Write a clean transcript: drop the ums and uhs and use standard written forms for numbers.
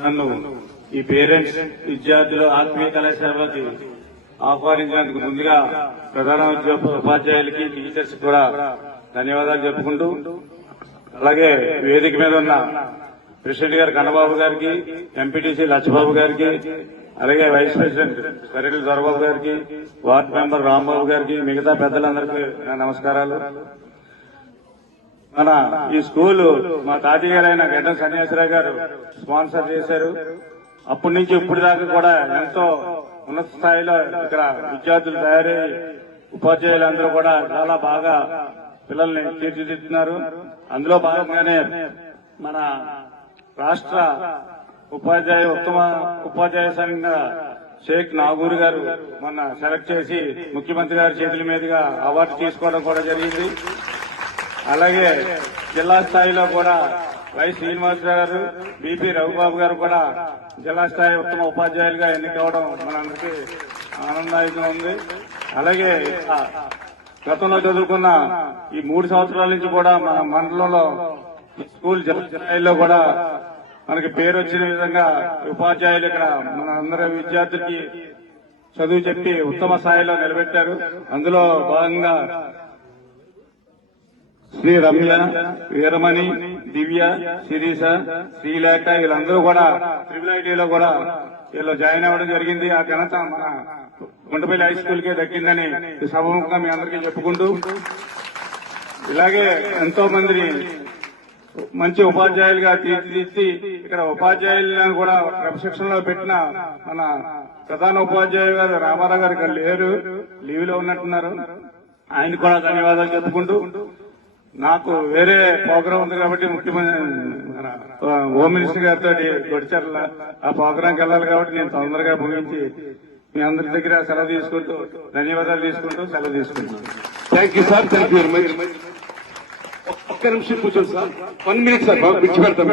నన్ను ఈ పేరెంట్స్ విద్యార్థులు ఆత్మీయ కళాశాలకి ఆహ్వానించినందుకు ముందుగా ప్రధాన ఉపాధ్యాయులకి టీచర్స్ కూడా ధన్యవాదాలు చెప్పుకుంటూ, అలాగే వేదిక మీద ఉన్న ప్రెసిడెంట్ గారు కన్నబాబు గారికి, ఎంపీటీసీ లచ్చబాబు గారికి, అలాగే వైస్ ప్రెసిడెంట్ సరెడ్డి దొరబాబు గారికి, వార్డు మెంబర్ రాంబాబు గారికి, మిగతా పెద్దలందరికీ నా నమస్కారాలు. మన ఈ స్కూలు మా తాతయ్య గారైన గడ్డం సన్యాసరావు గారు స్పాన్సర్ చేశారు. అప్పటి నుంచి ఇప్పటి దాకా కూడా ఎంతో ఉన్నత స్థాయిలో ఇక్కడ విద్యార్థులు తయారై ఉపాధ్యాయులందరూ కూడా చాలా బాగా పిల్లల్ని తీర్చిదిద్దుతున్నారు. అందులో భాగంగానే మన రాష్ట్ర ఉత్తమ ఉపాధ్యాయ సంఘ షేక్ నాగూర్ గారు మొన్న సెలెక్ట్ చేసి ముఖ్యమంత్రి గారి చేతుల మీదుగా అవార్డు తీసుకోవడం కూడా జరిగింది. అలాగే జిల్లా స్థాయిలో కూడా వై శ్రీనివాసరావు గారు, బిపి రఘుబాబు గారు కూడా జిల్లా స్థాయి ఉత్తమ ఉపాధ్యాయులుగా ఎన్నికవడం మనందరికీ ఆనందదాయకం ఉంది. అలాగే గతంలో చదువుకున్న ఈ 3 సంవత్సరాల నుంచి కూడా మన మండలంలో స్కూల్ జిల్లాల్లో కూడా మనకి పేరు వచ్చిన విధంగా ఉపాధ్యాయులు ఇక్కడ మన అందరి విద్యార్థులకి చదువు చెప్పి ఉత్తమ స్థాయిలో నిలబెట్టారు. అందులో భాగంగా శ్రీ రమ్య, వీరమణి, దివ్య, శిరీష, శ్రీలేఖ వీళ్ళందరూ కూడా ట్రిపుల్ కూడా వీళ్ళు జాయిన్ అవ్వడం జరిగింది. ఆ ఘనత మన గుంటపల్లి హై స్కూల్ కే దక్కిందని సభముఖంగా మీ అందరికీ చెప్పుకుంటూ, ఇలాగే ఎంతో మందిని మంచి ఉపాధ్యాయులుగా తీర్చిదిద్ది ఇక్కడ ఉపాధ్యాయులను కూడా క్రమశిక్షణ లో పెట్టిన మన ప్రధాన ఉపాధ్యాయులు గారు రామారావు గారు ఇక్కడ లేరు, లీవ్ లో ఉన్నట్టున్నారు. ఆయన కూడా ధన్యవాదాలు చెప్పుకుంటూ, నాకు వేరే ప్రోగ్రాం ఉంది కాబట్టి ముఖ్యమంత్రి హోమ్ మినిస్టర్ గారితో గొడిచర్ల ఆ ప్రోగ్రాంకి వెళ్ళాలి కాబట్టి నేను తొందరగా ముగించి మీ అందరి దగ్గర సెలవు తీసుకుంటూ ధన్యవాదాలు తీసుకుంటూ సెలవు తీసుకుంటున్నాను. Thank you sir, thank you very much. ఒక్క నిమిషం కూర్చోండి సార్, 1 minute సార్, పిచ్చి పెడతాం.